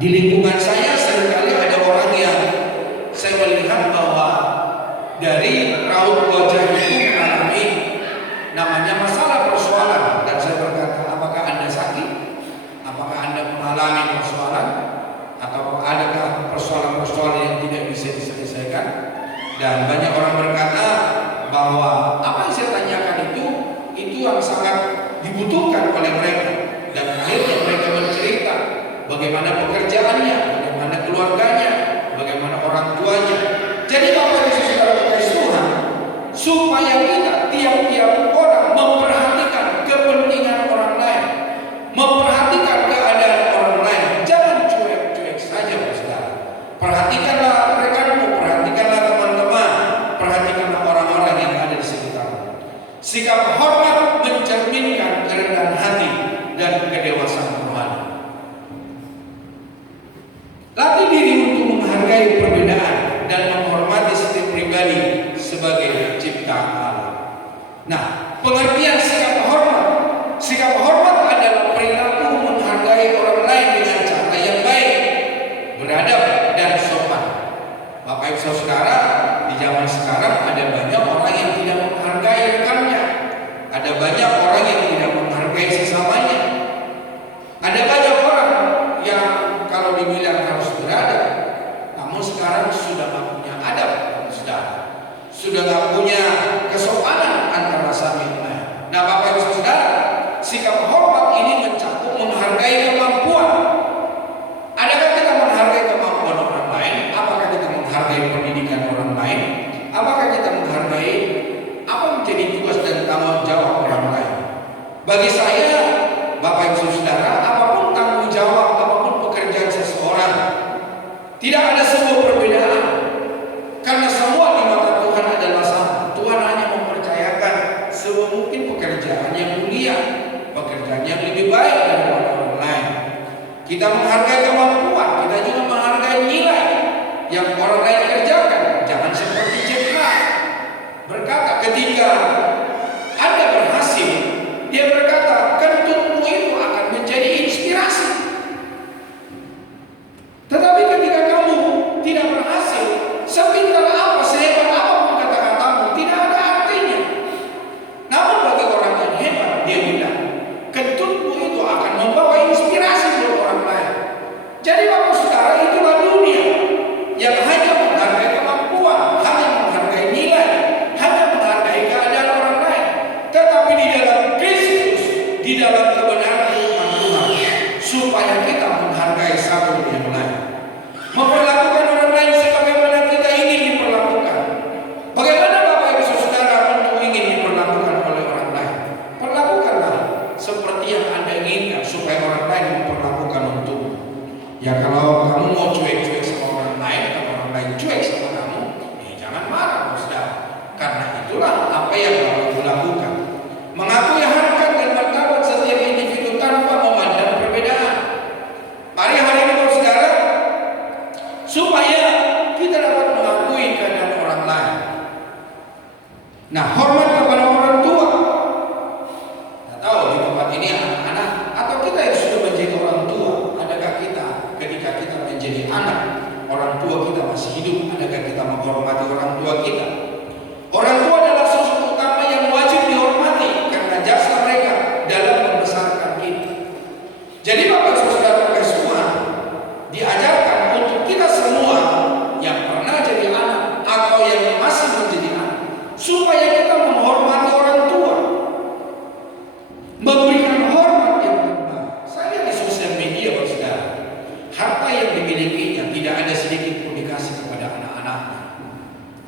Di lingkungan saya seringkali ada orang yang saya melihat bahwa dari raut wajah itu mengalami namanya masalah persoalan, dan saya berkata, apakah Anda sakit? Apakah Anda mengalami persoalan? Atau adakah persoalan-persoalan yang tidak bisa diselesaikan? Dan banyak orang berkata bahwa apa yang saya tanyakan itu yang sangat dibutuhkan oleh mereka. Dan akhirnya mereka bercerita bagaimana pekerjaannya, bagaimana keluarganya, bagaimana orang tuanya. Jadi Bapak Ibu Saudara terkasih Tuhan, supaya kita tiap-tiap orang memperhatikan kepentingan orang lain, memperhatikan keadaan orang lain, jangan cuek-cuek saja, Saudara. Perhatikanlah rekanmu, perhatikanlah teman-teman, perhatikanlah orang-orang yang ada di sekitar. Sikap hormat mencerminkan kerendahan hati dan kedewasaan rohani. Latih diri untuk menghargai perbedaan dan menghormati setiap pribadi sebagai ciptaan Allah. Nah, pengertian sikap hormat. Sikap hormat adalah perilaku menghargai orang lain dengan cara yang baik, beradab dan sopan. Bapak Ibu Saudara, di zaman sekarang ada banyak orang yang tidak menghargai rekannya. Ada banyak orang yang tidak menghargai sesamanya. Ada banyak orang yang kalau dibilang harus beradab, namun sekarang sudah tidak punya adab, sudah tidak punya kesopanan antara satu sama lain. Nah, Bapak Ibu Saudara, sikap hormat ini mencakup menghargai kemampuan. Adakah kita menghargai kemampuan orang lain? Apakah kita menghargai pendidikan orang lain? Apakah kita menghargai apa menjadi tugas dan tanggung jawab orang lain? Bagi saya, Bapak Ibu Saudara, apapun tanggung jawab, apapun pekerjaan seseorang, tidak ada sebuah perbedaan, karena semua di mata Tuhan adalah sama. Tuhan hanya mempercayakan semungkin pekerjaan yang mulia, pekerjaan yang lebih baik daripada orang lain. Kita menghargai kemampuan, kita juga menghargai nilai yang orang lain kerjakan. Jangan seperti Jephthah berkata, ketika Anda berhasil, dia berkata, kentutmu itu akan menjadi inspirasi. Tetapi ketika kamu tidak berhasil, sepintar apa, sehebat apapun kata-katamu, tidak ada artinya. Namun bagi orang yang hebat, dia bilang, kentutmu itu akan membawa inspirasi buat orang lain. Jadi Bapak Saudara, itulah dunia yang hanya menghargai kemampuan, hanya menghargai nilai, hanya menghargai keadaan orang lain. Tetapi di dalam Kristus, di dalam kebenaran firman Tuhan, supaya kita menghargai satu yang lain, memperlakukan orang lain sebagaimana kita ingin diperlakukan. Bagaimana Bapak Ibu Saudara untuk ingin diperlakukan oleh orang lain? Perlakukanlah seperti yang Anda inginkan supaya orang lain memperlakukan untukmu. Ya, kalau kamu mau cuek-cuek sama orang lain, kalau orang lain cuek sama kamu, jangan marah, Saudara. Karena itulah apa yang kamu lakukan. Mengakui harkat dan martabat setiap individu tanpa memandang perbedaan. Mari hari ini, Saudara, supaya kita dapat mengakui keadaan orang lain. Nah, hormat kepada orang tua. Tidak tahu di tempat ini anak-anak atau kita yang sudah menjadi orang tua, adakah kita ketika kita menjadi anak, orang tua kita masih hidup, adakah kita menghormati orang tua kita? Orang tua adalah sosok utama yang wajib dihormati karena jasa mereka dalam membesarkan kita. Jadi Bapak Saudara terkasih Tuhan, diajarkan untuk kita semua yang pernah jadi anak atau yang masih menjadi anak, supaya kita menghormati orang tua, memberikan hormat yang benar. Saya lihat di sosial media, Bapak Saudara, harta yang dimilikinya tidak ada sedikit pun dikasih kepada anak-anaknya.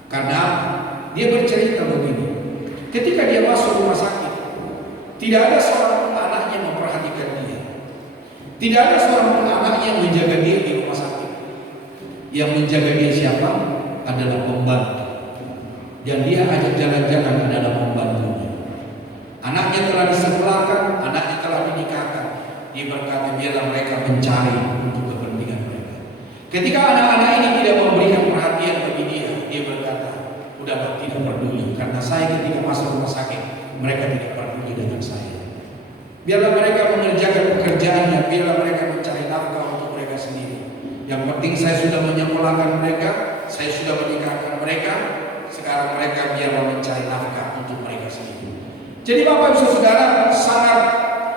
Karena dia bercerita begini, ketika dia masuk rumah sakit, tidak ada seorang pun anaknya memperhatikan dia. Tidak ada seorang pun anaknya yang menjaga dia di rumah sakit. Yang menjaga dia siapa? Adalah pembantu. Dan dia ajak jalan-jalan adalah pembantunya. Anaknya telah disekolahkan, anaknya telah dinikahkan. Dia berkata, biarlah mereka mencari untuk kepentingan mereka. Ketika anak-anak ini tidak memberikan perhatian bagi dia, dia berkata, udahlah, tidak peduli. Karena saya ketika masuk rumah sakit, mereka tidak peduli dengan saya. Biarlah mereka mengerjakan pekerjaannya, biarlah mereka mencari nafkah untuk mereka sendiri. menyekolahkan mereka, saya sudah menikahkan mereka. Sekarang mereka biar mencari nafkah untuk mereka sendiri. Jadi Bapak Ibu Saudara, sangat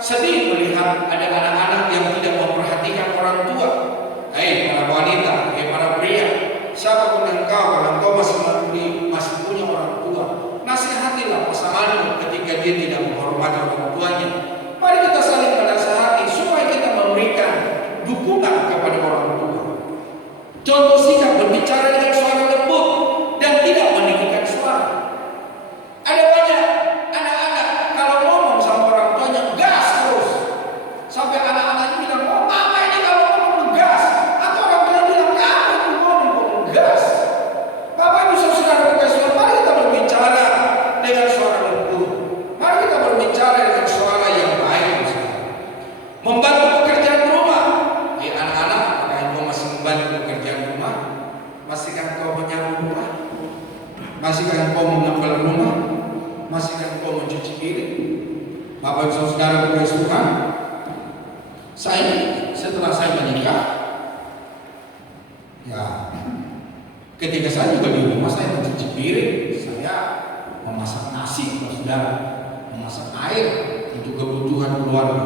sedih melihat ada anak-anak yang tidak memperhatikan orang tua. Hai para wanita, hai para pria, siapapun engkau, kalau engkau masih punya orang tua, nasihatilah pasanganmu ketika dia tidak menghormati orang tuanya. Mari kita saling menasihati supaya kita memberikan dukungan kepada orang tua. Contoh sikap berbicara dengan suara lembut dan tidak meninggikan suara. Ada banyak anak-anak kalau ngomong sama orang tuanya gas terus, sampai anak-anaknya bilang, oh mama ini kalau ngomong gas, atau orang tua bilang kamu itu ngomong gas. Bapak Ibu Saudara kasih, mari kita berbicara dengan suara lembut. Mari kita berbicara dengan suara yang baik. Membantu pekerjaan rumah. Ya anak-anak, apakah engkau masih membantu pekerjaan rumah? Masihkah engkau menyapu rumah? Masihkah engkau mengepel rumah? Masihkah engkau mencuci piring? Bapak Ibu Saudara kasih Tuhan, setelah saya menikah, ya ketika saya juga di rumah saya mencuci piring, saya memasak nasi, Saudara, memasak air untuk kebutuhan keluarga.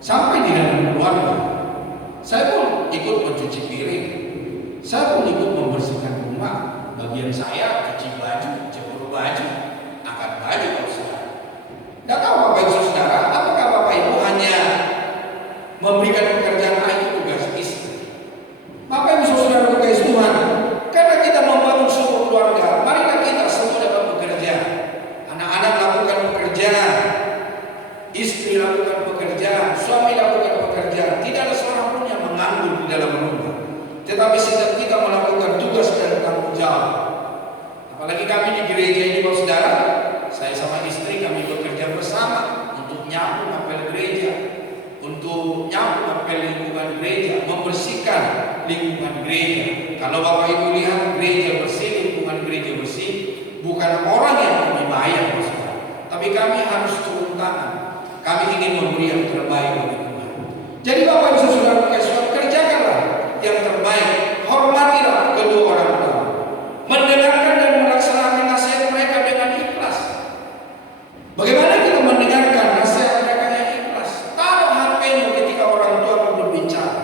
Sampai di dalam keluarga, saya pun ikut mencuci piring, saya pun ikut membersihkan rumah. Bagian saya cuci baju, jemur baju, angkat baju, Saudara. Tidak tahu Bapak Ibu Saudara, apakah Bapak Ibu hanya memberikan pekerjaan itu tugas istri? Bapak Ibu Saudara kasih Tuhan, karena kita membangun suatu keluarga, marilah kita semua dapat bekerja. Anak-anak lakukan pekerjaan, istri lakukan pekerjaan, suami lakukan pekerjaan. Tidak ada seorang pun yang menganggur di dalam rumah. Tetapi setiap kita melakukan tugas dan tanggung jawab. Apalagi kami di gereja ini, Bapak Saudara, saya sama istri kami bekerja bersama untuk nyapu ngapel gereja, untuk nyapu ngapel lingkungan gereja, membersihkan lingkungan gereja. Kalau Bapak Ibu lihat gereja bersih, lingkungan gereja bersih, bukan orang yang kami bayar, Bapak Saudara, tapi kami harus turun tangan. Kami ingin memberi yang terbaik bagi Tuhan. Jadi Bapak Ibu Saudara kerjakanlah yang terbaik. Hormatilah kedua orang tua. Mendengarkan dan melaksanakan nasihat mereka dengan ikhlas. Bagaimana kita mendengarkan nasihat mereka yang ikhlas? Taruh HP-mu ketika orang tua berbicara.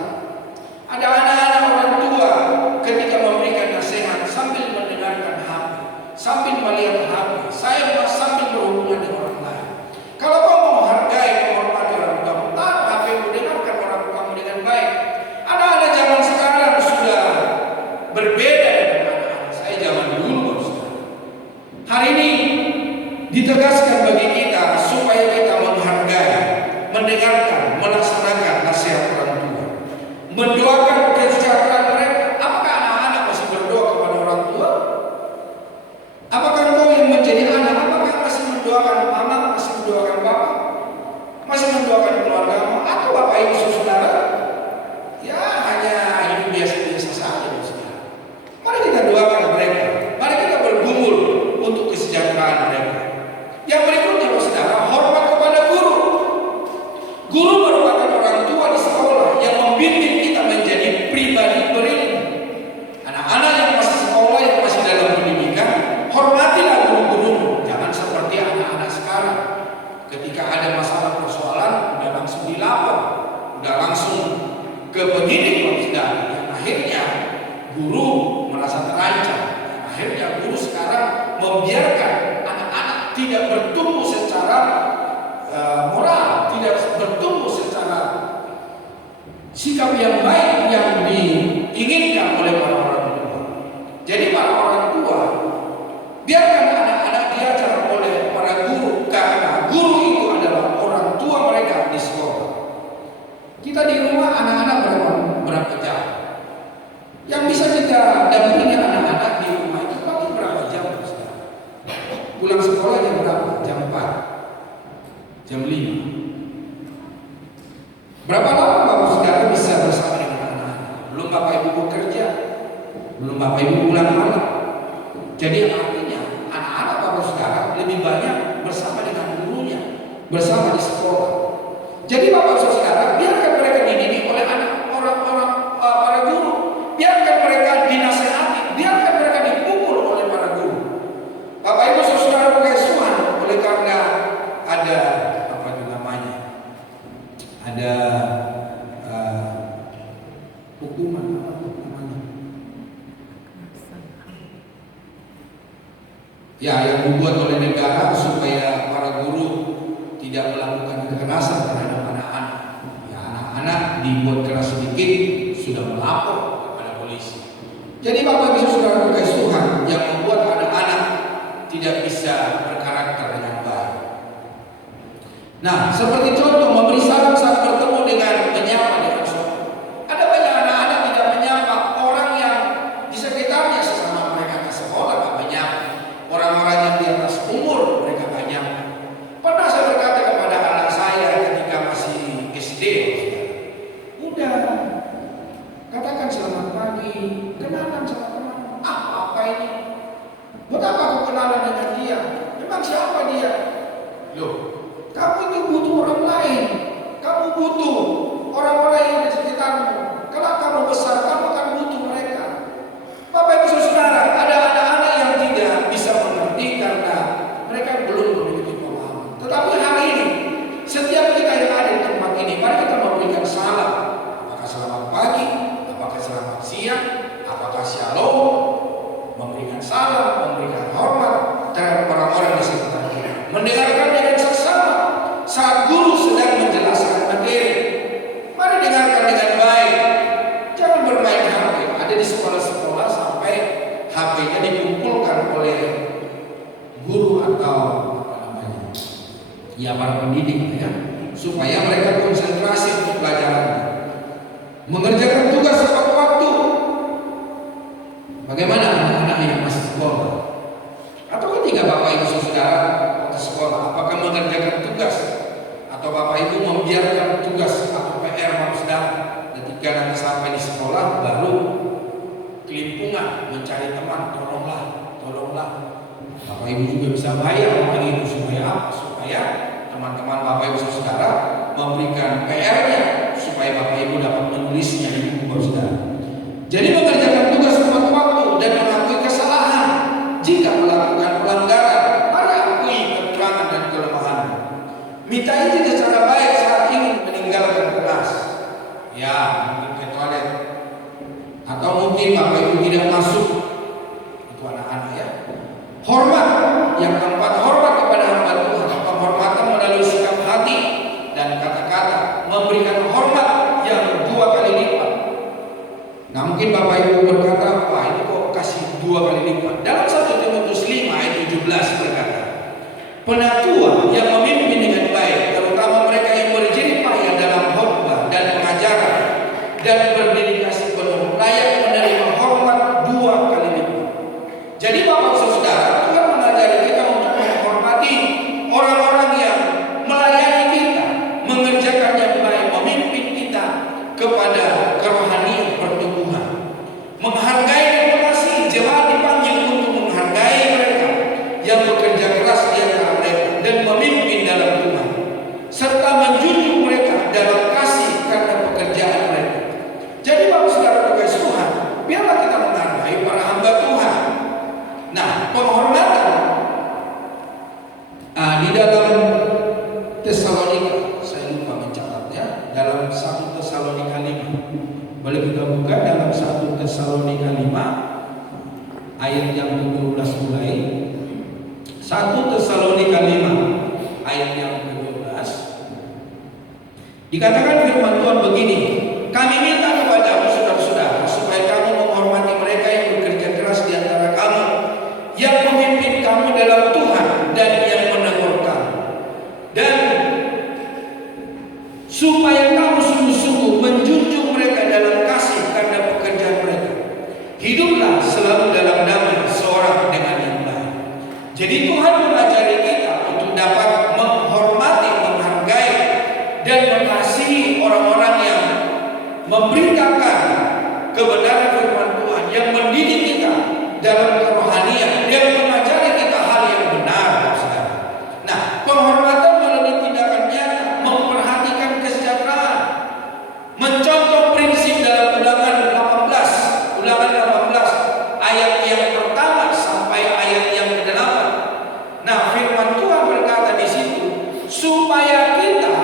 Ada anak-anak orang tua ketika memberikan nasihat sambil mendengarkan HP, sambil melihat HP, saya sambil berhubungan dengan orang lain. Kalau kau mau hargai, menghormati orang tua, taruh HP-mu, dengarkan orang tuamu dengan baik. Anak-anak zaman sekarang sudah berbeda dengan anak-anak saya zaman dulu, Saudara. Hari ini ditegaskan bagi kita supaya kita menghargai, mendengarkan, melaksanakan nasihat orang tua, mendoakan kesejahteraan mereka. Apakah anak-anak masih berdoa kepada orang tua? Apakah engkau yang menjadi anak, apakah masih mendoakan mama, masih mendoakan bapak, masih mendoakan keluargamu, atau Bapak Ibu Saudara ya hanya hidup biasa-biasa saja, Saudara? Mari kita doakan mereka, mari kita bergumul untuk kesejahteraan mereka. Yang berikutnya, Saudara, hormat kepada guru. Guru merupakan orang tua di sekolah yang membimbing kita menjadi pribadi berilmu. Anak-anak yang masih sekolah, yang masih dalam pendidikan, hormatilah guru-gurumu. Jangan seperti anak-anak sekarang, ketika ada masalah persoalan udah langsung dilapor, udah langsung ke penyidik, Saudara. Yang akhirnya guru merasa terancam. Akhirnya guru sekarang membiarkan anak-anak tidak bertumbuh secara moral, tidak bertumbuh secara sikap yang baik yang diinginkan oleh para orang tua. Jadi para orang tua, biarkan anak-anak diajar oleh para guru, karena guru itu adalah orang tua mereka di sekolah. Kita di rumah anak-anak berapa jam? Yang bisa kita dampingi anak-anak di rumah itu paling berapa jam? Pulang sekolah jam berapa? Jam 4, jam 5. Berapa lama Bapak Saudara bisa bersama dengan anak-anak? Belum Bapak Ibu bekerja, belum Bapak Ibu pulang malam. Jadi artinya anak-anak Bapak Saudara lebih banyak bersama dengan gurunya, bersama di sekolah. Jadi Bapak Saudara biarkan mereka dididik oleh para guru, biarkan mereka ya yang dibuat oleh negara supaya para guru tidak melakukan kekerasan terhadap anak-anak. Ya, anak-anak dibuat keras sedikit sudah melapor kepada polisi. Jadi Bapak Ibu Saudara terkasih Tuhan, yang membuat anak-anak tidak bisa berkarakter dengan baik. Nah, seperti contoh memberi salam saat bertemu dengan menyapa dengan sopan. Ada banyak anak-anak tidak menyapa orang yang di sekitarnya sesama mereka ke sekolah, tidak menyapa. Orang-orang yang di atas umur mereka tidak menyapa. Pernah saya berkata kepada anak saya ketika masih SD, udah katakan selamat pagi, kenalan sama teman. Apa ini? Buat apa aku kenalan dengan dia? Memang siapa dia? Loh, kamu itu butuh orang lain. Kamu butuh orang-orang yang di sekitarmu. Kalau kamu besar, kamu akan butuh mereka. Bapak Ibu Saudara, ada anak-anak yang tidak bisa mengerti karena mereka belum memiliki pemahaman. Tetapi hari ini, setiap kita yang ada di tempat ini, mari kita memberikan salam. Apakah selamat pagi, apakah selamat siang, apakah shalom, memberikan salam, memberikan hormat terhadap orang-orang di sekitar kita. Mendengarkan dengan seksama saat guru sedang menjelaskan materi. Mari dengarkan dengan baik. Jangan bermain HP. Ada di sekolah-sekolah sampai HP-nya dikumpulkan oleh guru atau apa namanya, ya para pendidik ya, supaya mereka konsentrasi untuk pelajaran. Mengerjakan tugas tepat waktu. Bagaimana anak-anak yang masih sekolah? Atau ketika Bapak Ibu Saudara ke sekolah, apakah mengerjakan tugas atau Bapak Ibu membiarkan tugas atau PR harus datang ketika nanti sampai di sekolah baru kelimpungan mencari teman, tolonglah. Bapak Ibu juga bisa bayar orang itu supaya apa? Supaya teman-teman Bapak Ibu Saudara memberikan PR-nya supaya Bapak Ibu dapat menulisnya di buku Bapak Saudara. Jadi mengerjakan tugas tepat waktu dan mengakui kesalahan. Jika melakukan pelanggaran, mari akui kekurangan dan kelemahan. Minta izin secara baik saat ingin meninggalkan kelas. Ya, mungkin ke toilet. Atau mungkin Bapak Ibu tidak masuk. Itu anak-anak ya. Hormat. Yang keempat, hormat kepada hamba Tuhan. Penghormatan melalui sikap hati dan kata-kata. Memberikan hormat yang 2 kali lipat. Nah mungkin Bapak Ibu berkata, wah ini kok kasih 2 kali lipat. Dalam 1 Timotius 5 ayat 17 berkata, penatua yang memimpin dengan baik, terutama mereka yang berjerih payah dalam khotbah dan pengajaran dan berdedikasi penuh, layak menerima hormat 2 kali lipat. Jadi Bapak Saudara, Tuhan mengajari kita untuk menghormati orang-orang yang melayani kita, mengerjakan yang baik, memimpin kita kepada kerohanian pertumbuhan. Menghargai dan mengasihi, jemaat dipanggil untuk menghargai mereka yang bekerja keras di antara mereka dan memimpin dalam Tuhan, serta menjunjung mereka dalam kasih karena pekerjaan mereka. Jadi Bapak Saudara terkasih Tuhan, biarlah kita menghargai para hamba Tuhan. Nah, penghormatan di dalam Tesalonika, saya lupa mencatatnya, dalam 1 Tesalonika 5. Boleh kita buka dalam 1 Tesalonika 5 ayat yang 17 mulai. 1 Tesalonika 5 ayat yang 17. Dikatakan firman Tuhan begini, kami minta kepadamu saudara-saudara supaya kamu menghormati mereka yang bekerja keras di antara kamu, yang memimpin kamu dalam Tuhan dan yang menegur kamu, dan supaya kamu sungguh-sungguh menjunjung mereka dalam kasih karena pekerjaan mereka. Hiduplah selalu dalam damai seorang dengan yang lain. Jadi Tuhan mengajari kita untuk dapat menghormati, menghargai dan mengasihi orang-orang yang memberitakan kebenaran firman Tuhan, yang mendidik kita dalam kerohanian, yang mengajari kita hal yang benar. Nah, penghormatan melalui tindakan nyata, memperhatikan kesejahteraan, mencontoh prinsip dalam Ulangan 18 ayat yang pertama sampai ayat yang ke-8. Nah, firman Tuhan berkata di situ, supaya kita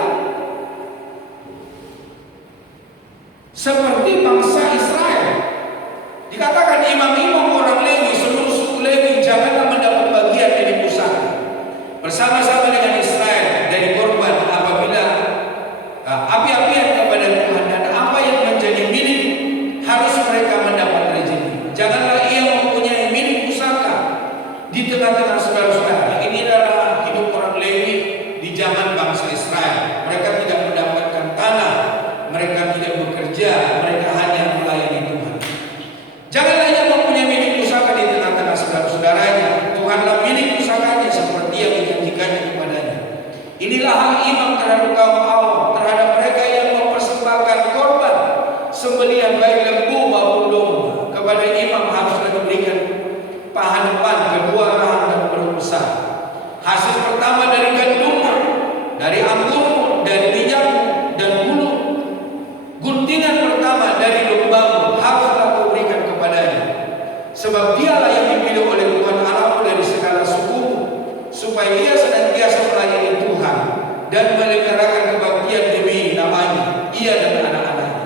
seperti bangsa Israel. Dikatakan imam-imam orang Lewi, seluruh suku Lewi, janganlah mendapat bagian bersama-sama dengan Israel dari korban apabila api-apian kepada Tuhan, dan apa yang menjadi milik harus mereka mendapat rezeki. Janganlah ia mempunyai milik pusaka di tengah-tengah saudara-saudara. Ini adalah hidup orang Lewi di zaman bangsa Israel. Mereka tidak mendapatkan tanah, mereka tidak bekerja, mereka hanya melayani Tuhan. Janganlah ia mempunyai milik pusaka di tengah-tengah saudara-saudaranya. Tuhanlah milik pusakanya seperti yang dijanjikannya kepadanya. Inilah hak imam terhadap kaum awam, terhadap mereka yang mempersembahkan korban sembelihan baik lembu maupun domba. Kepada imam haruslah diberikan paha depan, kedua rahang dan perut besar. Hasil pertama dari gandummu, dari anggurmu, dari minyakmu dan bulu. Guntingan pertama dari dombamu haruslah kau berikan kepadanya. Sebab dialah yang dipilih oleh Tuhan Allahmu dari segala sukumu, supaya ia senantiasa melayani Tuhan dan melenggarakan kebaktian demi namanya, ia dan anak-anaknya.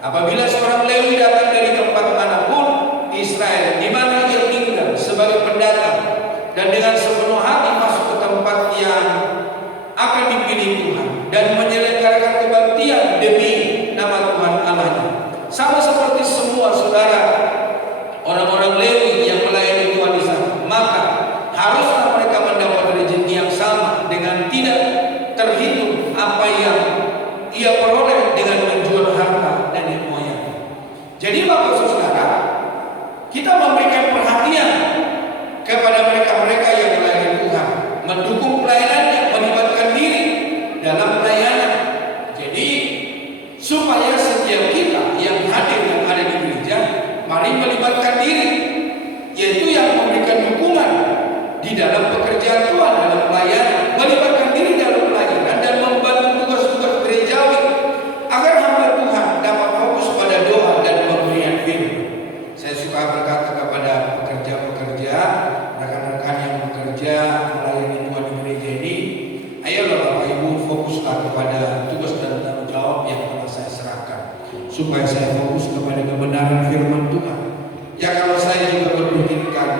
Apabila seorang Lewi datang dari tempat manapun di Israel, di mana ia tinggal sebagai pendatang, dan dengan sepenuh hati masuk ke tempat yang akan dipilih Tuhan dan menyelenggarakan kebaktian demi nama Tuhan Allahnya, sama seperti semua saudara orang-orang Lewi yang melayani Tuhan di sana, maka haruslah mereka mendapat rezeki yang sama dengan tidak terhitung apa yang ia peroleh dengan menjual harta nenek moyang. Jadi Bapak Saudara, kita memberikan perhatian kepada mereka-mereka yang melayani Tuhan, mendukung pelayanannya, melibatkan diri dalam pelayanan. Jadi supaya setiap kita yang hadir yang ada di gereja, mari melibatkan diri, yaitu yang memberikan dukungan di dalam pekerjaan Tuhan, dalam pelayanan, melibatkan diri dalam pelayanan dan membantu tugas-tugas gerejawi agar hamba Tuhan dapat fokus pada doa dan pemberian firman. Saya suka berkata kepada pekerja-pekerja, rekan-rekan yang bekerja melayani Tuhan di gereja ini, ayolah Bapak Ibu fokuslah kepada tugas dan tanggung jawab yang telah saya serahkan, supaya saya fokus kepada kebenaran firman Tuhan. Ya, kalau saya juga memikirkan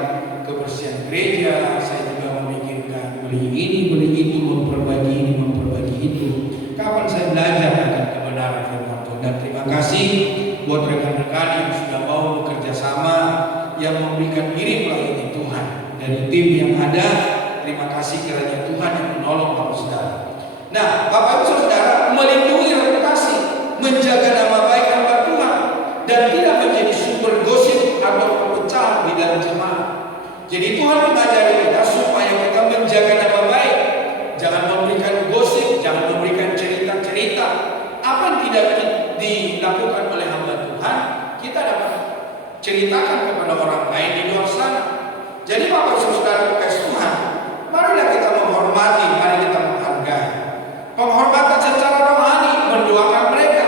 kebersihan gereja, saya juga memikirkan beli ini, beli itu, memperbaiki ini, memperbaiki itu, kapan saya belajar akan kebenaran firman Tuhan? Dan terima kasih buat rekan-rekan yang sudah mau bekerja sama, yang memberikan diri melayani Tuhan. Dari tim yang ada, terima kasih kiranya Tuhan yang menolong Bapak Saudara. Nah, Bapak Ibu Saudara, melindungi reputasi, menjaga nama baik hamba Tuhan, dan tidak menjadi sumber gosip atau perpecahan di dalam jemaat. Jadi Tuhan mengajari kita supaya kita menjaga nama baik, jangan memberikan gosip, jangan memberikan cerita-cerita apa yang tidak dilakukan oleh hamba Tuhan, kita dapat ceritakan kepada orang lain di luar sana. Jadi Bapak Saudara kasih Tuhan, marilah kita menghormati, mari kita menghargai. Penghormatan secara rohani, mendoakan mereka,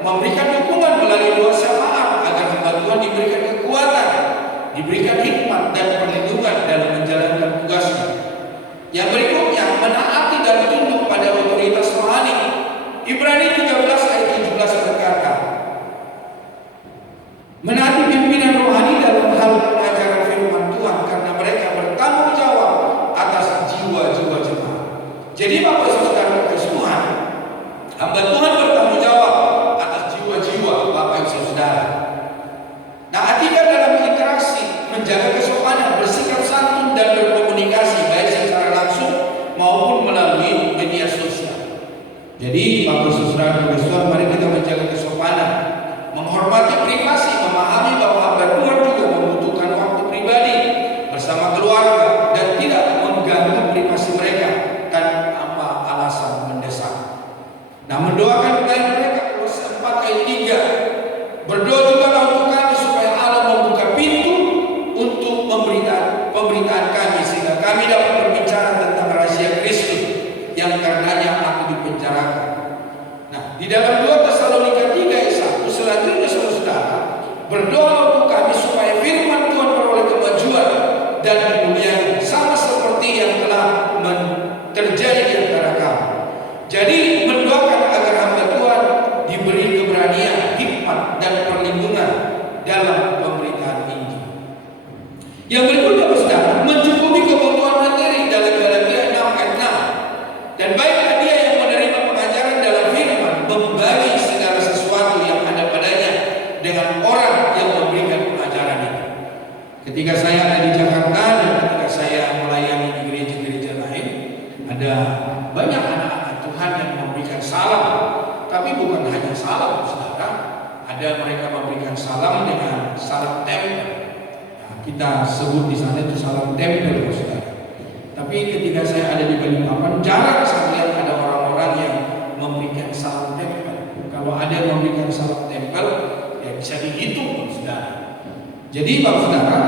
memberikan dukungan melalui doa syafaat agar hamba Tuhan diberikan kekuatan, diberikan hikmat dan perlindungan dalam menjalankan tugasnya. Yang berikutnya, menaati dan tunduk pada otoritas rohani. Ibrani 13 ayat 17 berkata, menaati pimpinan rohani dalam hal pengajaran firman Tuhan, karena mereka bertanggung jawab atas jiwa-jiwa jemaat. Jadi Bapak Saudara kasih Tuhan, hamba Tuhan bertanggung jawab atas jiwa-jiwa Bapak Ibu Saudara. Nah, ketika dalam interaksi, menjaga kesopanan, bersikap santun dan berkomunikasi baik secara langsung maupun melalui media sosial. Jadi Bapak Saudara Tuhan, mari kita menjaga kesopanan, menghormati privasi, memahami bahwa hamba Tuhan juga membutuhkan waktu pribadi bersama keluarga dan tidak mengganggu privasi mereka tanpa alasan mendesak. Nah, mendoakan klien mereka, Kolose 4 ayat 3, berdoa juga untuk kami supaya Allah membuka pintu untuk pemberitaan kami, sehingga kami dapat berbicara tentang rahasia Kristus yang karenanya aku dipenjarakan. Nah, di dalam 2 Tesalonika 3 ayat 1 selanjutnya saudara, berdoa untuk kami supaya firman Tuhan beroleh kemajuan dan dimuliakan, sama seperti yang telah terjadi di antara kami. Jadi mendoakan agar hamba Tuhan diberi keberanian, hikmat dan perlindungan dalam pemberitaan Injil. Yang berikutnya saudara, mencukupi kebutuhan materi dalam Galatia 6 Ketika saya ada di Jakarta dan ketika saya melayani di gereja-gereja lain, ada banyak anak-anak Tuhan yang memberikan salam. Tapi bukan hanya salam, saudara. Ada mereka memberikan salam dengan salam tempel. Nah, kita sebut di sana itu salam tempel, saudara. Tapi ketika saya ada di Balikpapan, jarang saya lihat ada orang-orang yang memberikan salam tempel. Kalau ada yang memberikan salam tempel, ya bisa dihitung, saudara. Jadi, Bapak Saudara,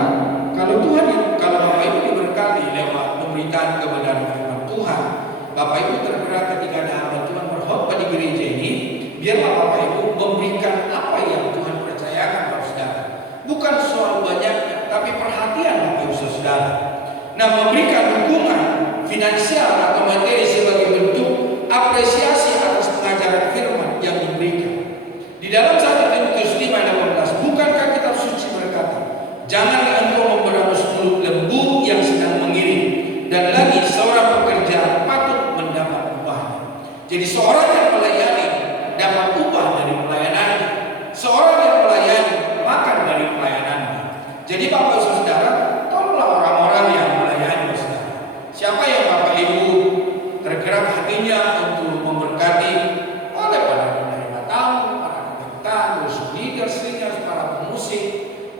kalau Bapak Ibu diberkati lewat pemberitaan kebenaran firman Tuhan, Bapak Ibu tergerak ketika ada hamba Tuhan berkhotbah di gereja ini, biarlah Bapak Ibu memberikan apa yang Tuhan percayakan, Bapak Saudara. Bukan soal banyaknya, tapi perhatian Bapak Ibu Saudara. Nah, memberikan dukungan finansial atau materi sebagai bentuk apresiasi atas pengajaran firman yang diberikan. Di dalam 1 Timotius 5:18, bukankah kitab suci berkata, janganlah engkau memberangus mulut lembu yang sedang mengiring, dan lagi seorang pekerja patut mendapat upahnya. Jadi seorang yang melayani dapat upah dari pelayanannya. Seorang yang melayani makan dari pelayanannya. Jadi Bapak Ibu Saudara, tolonglah orang-orang yang melayani, saudara. Siapa yang Bapak Ibu tergerak hatinya untuk memberkati, oleh para penerima tamu, para pendeta, leaders, para pemusik,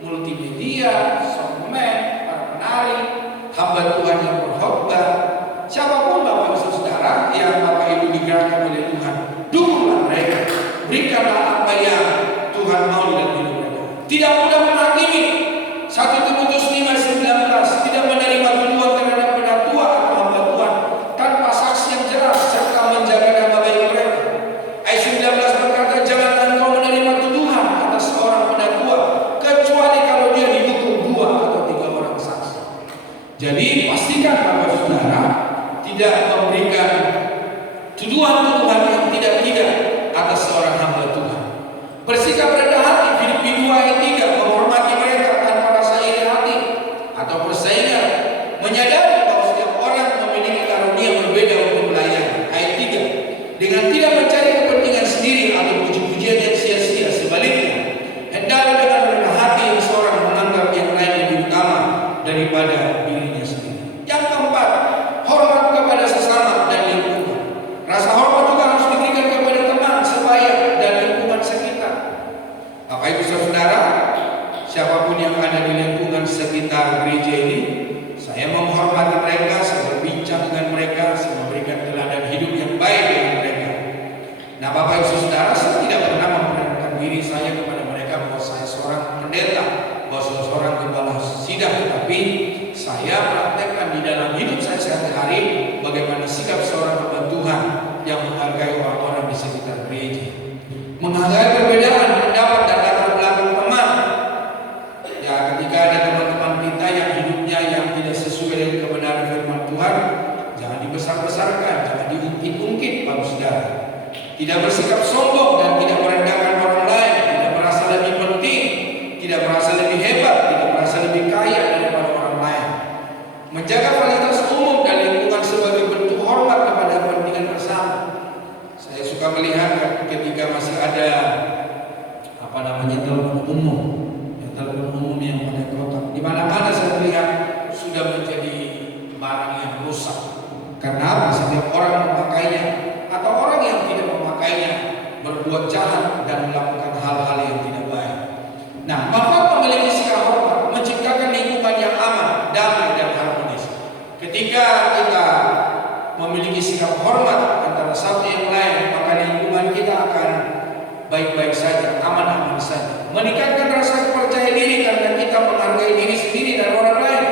multimedia, soundman, para penari, hamba Tuhan yang berkhotbah, siapapun Bapak Ibu Saudara yang Bapak Ibu digerakkan oleh Tuhan, dukunglah mereka, berikanlah apa yang Tuhan mau dalam hidup mereka. Tidak mudah menghakimi. 1 Timotius 5:19, tidak menerima tuduhan terhadap penatua atau hamba Tuhan tanpa saksi yang jelas serta menjaga nama baik mereka. Ayat 19 berkata, jangan engkau menerima tuduhan atas seorang penatua kecuali kalau dia didukung 2 atau 3 orang saksi. Jadi pastikan Bapak Saudara tidak memberikan tuduhan-tuduhan yang tidak atas seorang hamba Tuhan. Bersikap rendah hati, Filipi 2 ayat 3, menghormati mereka tanpa rasa iri hati atau persaingan, menyadari bahwa setiap orang memiliki karunia berbeda untuk melayani. Ayat 3, dengan tidak mencari kepentingan sendiri atau puji-pujian yang sia-sia, sebaliknya hendaklah dengan rendah hati yang seorang menganggap yang lain lebih utama daripada dirinya sendiri. Yang keempat, hormat kepada sesama dan lingkungan. Rasa hormat juga harus diberikan kepada teman sebaya dan lingkungan sekitar. Bapak Ibu Saudara, siapapun yang ada di lingkungan sekitar gereja ini, saya menghormati mereka, saya berbincang dengan mereka, saya memberikan teladan hidup yang baik dengan mereka. Nah, Bapak Ibu Saudara, saya tidak pernah memperkenalkan diri saya kepada mereka bahwa saya seorang pendeta, bahwa saya seorang gembala sidang, tetapi saya praktekkan di dalam hidup saya sehari-hari bagaimana sikap seorang hamba Tuhan yang menghargai orang-orang di sekitar gereja, menghargai perbedaan pendapat dan latar belakang teman. Ya, ketika ada teman-teman kita yang hidupnya yang tidak sesuai dengan kebenaran firman Tuhan, jangan dibesar-besarkan, jangan diungkit-ungkit, Bapak Saudara. Tidak bersikap sombong dan tidak merendahkan orang lain, tidak merasa lebih penting, tidak merasa lebih hebat, tidak merasa lebih kaya daripada orang lain. Menjaga kualitas umum dan lingkungan sebagai bentuk hormat kepada kepentingan bersama. Saya suka melihat ketika masih ada telepon umum, telepon umum yang pakai kotak. Di mana-mana saya lihat sudah menjadi barang yang rusak. Karena apa? Setiap orang memakainya atau orang yang tidak memakainya berbuat jahat dan melakukan hal-hal yang tidak baik. Nah, maka memiliki sikap hormat menciptakan lingkungan yang aman, damai dan harmonis. Ketika kita memiliki sikap hormat antara satu yang lain, maka lingkungan kita akan baik-baik saja, aman-aman saja. Meningkatkan rasa percaya diri karena kita menghargai diri sendiri dan orang lain.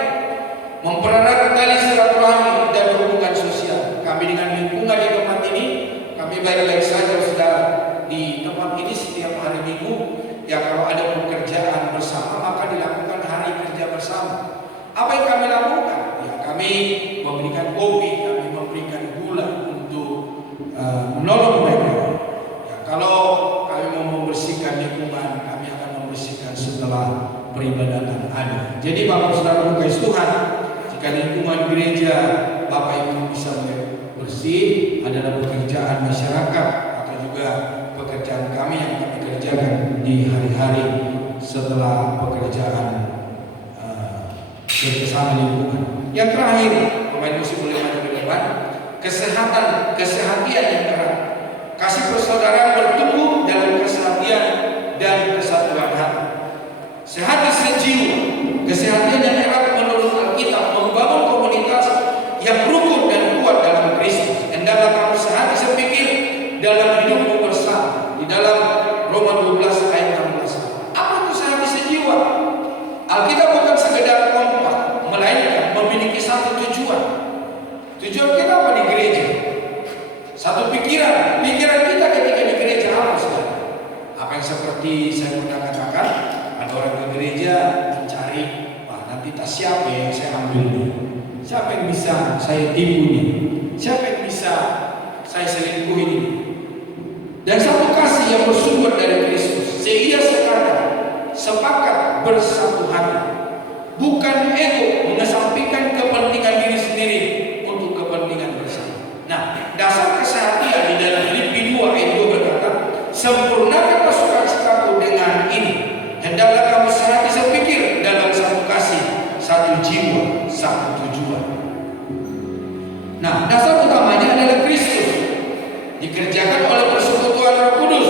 Mempererat tali silaturahmi dan hubungan sosial. Kami dengan lingkungan di tempat ini, kami baik-baik saja, saudara. Di tempat ini setiap hari Minggu, ya kalau ada pekerjaan bersama maka dilakukan hari kerja bersama. Apa yang kami lakukan? Ya, kami memberikan kopi, kami memberikan gula untuk menolong mereka. Ya, kalau kami mau membersihkan lingkungan, kami akan membersihkan setelah peribadatan ada. Jadi Bapak Saudara Kasih Tuhan, jika lingkungan gereja Bapak Ibu bisa bersih, adalah pekerjaan masyarakat atau juga pekerjaan kami yang kami kerjakan di hari-hari setelah pekerjaan bersama lingkungan. Yang terakhir, pemain musik boleh maju ke depan. Kesehatian yang erat. Kasih persaudaraan bertumbuh dalam kesehatian dan kesatuan hati. Sehati sejiwa. Kesehatian yang erat menurut Alkitab membangun komunitas yang rukun dan kuat dalam Kristus. Hendaklah kamu sehati sepikir dalam hidupmu bersama. Di dalam Roma 12 ayat 16. Apa itu sehati sejiwa? Alkitab bukan sekedar kompak, melainkan memiliki satu tujuan. Tujuan kita apa di gereja? Satu pikiran kita ketika di gereja apa saudara? Apa yang seperti saya pernah katakan, ada orang ke gereja mencari, nanti tas siapa yang saya ambil nih? Siapa yang bisa saya tipu nih? Siapa yang bisa saya selingkuhi ini? Dan satu kasih yang bersumber dari Kristus, sehingga sepakat bersatu hati, bukan ego mengesampingkan kepentingan diri sendiri untuk kepentingan bersama. Nah, dasar kesehatian di dalam Filipi 2 ayat 2 berkata, sempurnakanlah sukacitaku dengan ini, hendaklah kamu sehati sepikir dalam satu kasih, satu jiwa, satu tujuan. Nah, dasar utamanya adalah Kristus, dikerjakan oleh persekutuan Roh Kudus.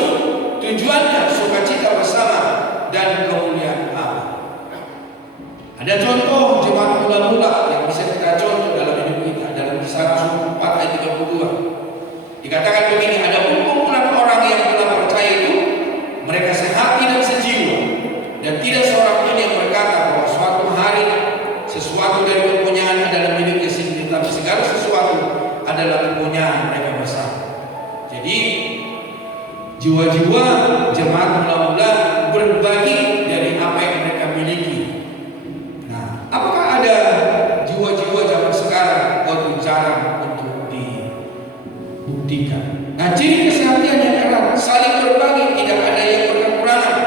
Tujuannya sukacita bersama dan kemuliaan Allah. Ada contoh jemaat mula-mula yang bisa kita contoh dalam hidup kita dalam Kisah Rasul 4 ayat 32. Dikatakan begini, ada kumpulan orang yang telah percaya itu, mereka sehati dan sejiwa, dan tidak seorang pun yang berkata bahwa suatu hari sesuatu dari kepunyaan adalah miliknya sendiri, tapi segala sesuatu adalah kepunyaan mereka bersama. Jadi jiwa-jiwa jemaat mula-mula berbagi dari apa yang mereka miliki. Nah, apakah ada jiwa-jiwa zaman sekarang? Waktu jarang untuk dibuktikan. Nah, ciri kesehatian yang erat, saling berbagi, tidak ada yang berkekurangan,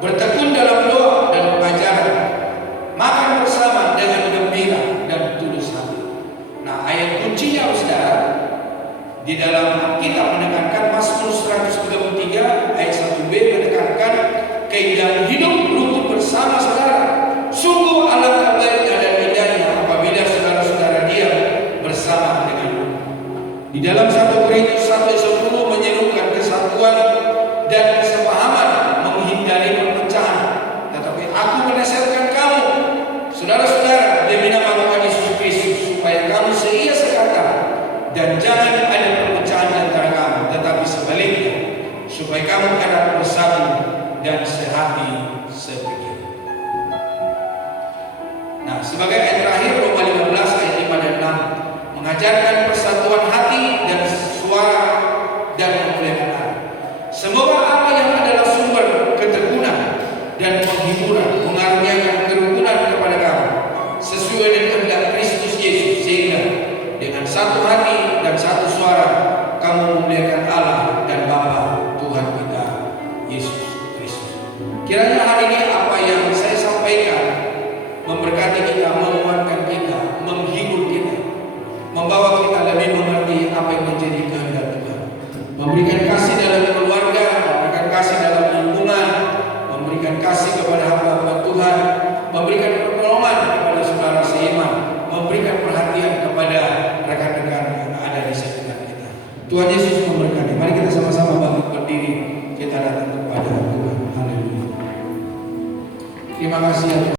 bertekun dalam doa dan pengajaran, makan bersama dengan gembira dan tulus hati. Nah, ayat kuncinya saudara di dalam kita menekankan Mazmur 133 ayat 1b menekankan keindahan hidup rukun bersama saudara. Sungguh alangkah baiknya dan indahnya apabila saudara-saudara diam bersama denganmu. Di dalam 1 Korintus 1:10 menyerukan kesatuan dan kesepahaman, menghindari perpecahan. Tetapi aku menasihatkan kamu, saudara-saudara, demi nama Tuhan Yesus Kristus, supaya kamu seia sekata dan jangan ada perpecahan di antara kamu, tetapi sebaliknya, supaya kamu dapat bersatu dan sehati sepikir. Nah, sebagai ayat terakhir Roma 15 ayat 5 dan 6 mengajarkan persatuan hati dan suara dan kemuliaan Allah. Semoga apa yang adalah sumber ketekunan dan penghiburan mengaruniakan kerukunan kepada kamu sesuai dengan kehendak Kristus Yesus, sehingga dengan satu hati dan satu suara kamu memuliakan Allah dan Bapa Tuhan kita Yesus Kristus. Kiranya hari ini apa yang saya sampaikan memberkati kita, menguatkan kita, menghibur kita, membawa kita lebih mengerti apa yang menjadi kehendak Tuhan, memberikan kasih dalam keluarga, memberikan kasih dalam lingkungan, memberikan kasih kepada hamba-hamba Tuhan, memberikan pertolongan kepada saudara seiman, memberikan perhatian kepada rekan-rekan yang ada di sekitar kita. Tuhan Yesus memberkati. Mari kita sama-sama bangkit berdiri, kita datang kepada Tuhan. Haleluya. Terima kasih ya Tuhan.